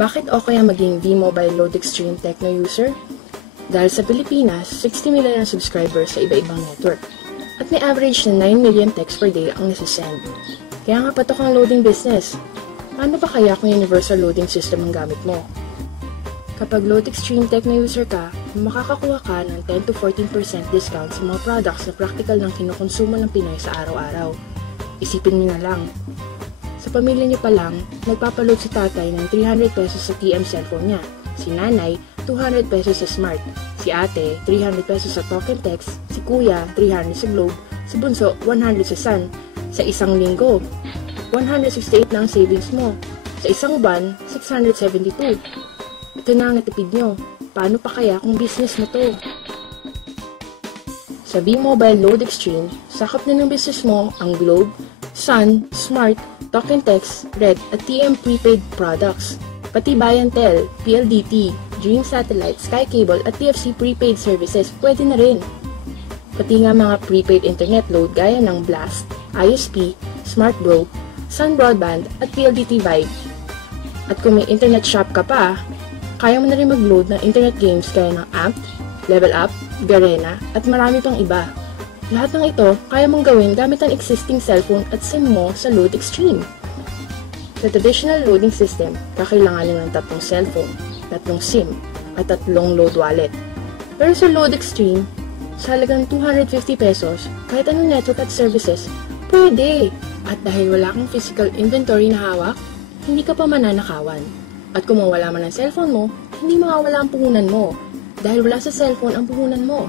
Bakit okay ang maging V-Mobile Load Extreme Techno user? Dahil sa Pilipinas, 60 million ang subscribers sa iba-ibang network. At may average na 9 million texts per day ang nasisend. Kaya nga patok ang loading business. Paano pa kaya kung universal loading system ang gamit mo? Kapag Load Extreme Techno user ka, makakakuha ka ng 10 to 14% discount sa mga products na practical ng kinukonsumo ng Pinoy sa araw-araw. Isipin niyo na lang. Sa pamilya niyo pa lang, nagpapaload si tatay ng 300 pesos sa TM cellphone niya. Si nanay, 200 pesos sa Smart. Si ate, 300 pesos sa Talk and Text. Si kuya, 300 sa Globe. Si bunso, 100 sa Sun. Sa isang linggo, 168 na ang savings mo. Sa isang buwan, 672. Ito na ang natipid nyo. Paano pa kaya kung business mo to? Sa V-Mobile Load Extreme, sakop na ng business mo ang Globe, Sun, Smart, Talk and Text, Red at TM prepaid products. Pati Bayantel, PLDT, Dream Satellite, Sky Cable at TFC prepaid services pwede na rin. Pati nga mga prepaid internet load gaya ng Blast, ISP, SmartBro, Sun Broadband at PLDT Vibe. At kung may internet shop ka pa, kaya mo na rin mag-load ng internet games gaya ng Amped, Level Up, Garena at marami pang iba. Lahat ng ito kaya mong gawin gamit ang existing cellphone at SIM mo sa Load Extreme. Sa traditional loading system, kakailanganin ng 3 cellphone, 3 SIM, at 3 load wallet. Pero sa Load Extreme, sa halagang 250 pesos, kahit anong network at services, pwede! At dahil wala kang physical inventory na hawak, hindi ka pa mananakawan. At kung mawala man ang cellphone mo, hindi mawawala ang puhunan mo, dahil wala sa cellphone ang puhunan mo.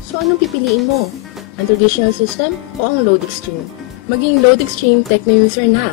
So anong pipiliin mo? Ang traditional system o ang Load Extreme? Maging Load Extreme Techno user na!